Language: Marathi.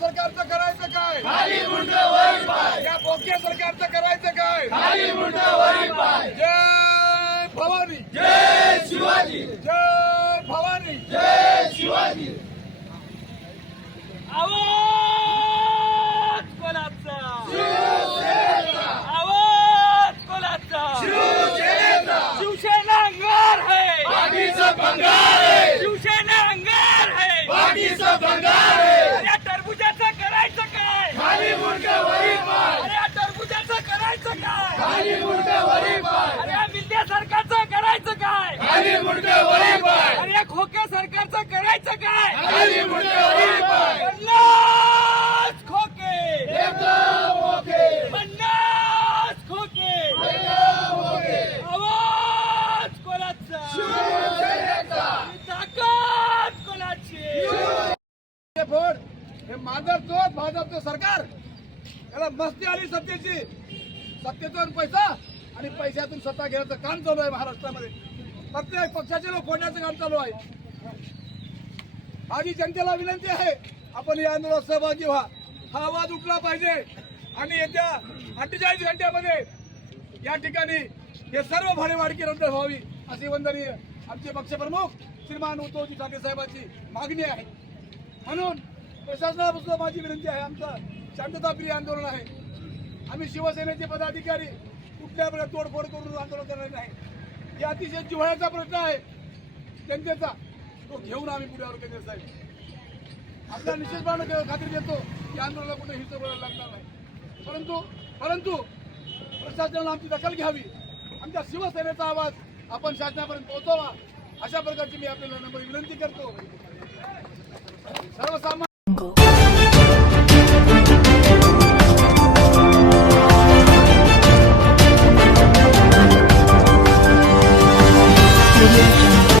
सरकारचं करायचं काय? या बोगद्या सरकारचं करायचं काय? हे माधवचो भाजपचं सरकार याला मस्ती आली सत्तेची. सत्तेतून पैसा आणि पैशातून सत्ता घेण्याचं काम चालू आहे महाराष्ट्रामध्ये. प्रत्येक पक्षाचे लोक फोडण्याचं काम चालू आहे. माझी जनतेला विनंती आहे आपण या आंदोलनात सहभागी व्हा. हा आवाज उठला पाहिजे. आणि येत्या अठ्ठेचाळीस घंट्यामध्ये या ठिकाणी हे सर्व भाडेवाडकी रद्द व्हावी अशी वंदनीय आमचे पक्षप्रमुख श्रीमान उद्धवजी ठाकरे साहेबांची मागणी आहे. म्हणून प्रशासनापासून माझी विनंती आहे आमचं शांतताप्रिय आंदोलन आहे. आम्ही शिवसेनेचे पदाधिकारी कुठल्या प्रकारे तोडफोड करून आंदोलन करणार नाही. हे अतिशय जिव्हाळ्याचा प्रश्न आहे. जनतेचा तो घेऊन आम्ही पुढे आलो केंद्र साहेब. आपला निश्चितपणे खात्री देतो की आंदोलनाला कुठे हिंसा बोलायला लागणार नाही. परंतु परंतु प्रशासनाला आमची दखल घ्यावी. आमच्या शिवसेनेचा आवाज आपण शासनापर्यंत पोहोचवा. अशा प्रकारची मी आपल्याला विनंती करतो. सर्वसामान्य jungle. Video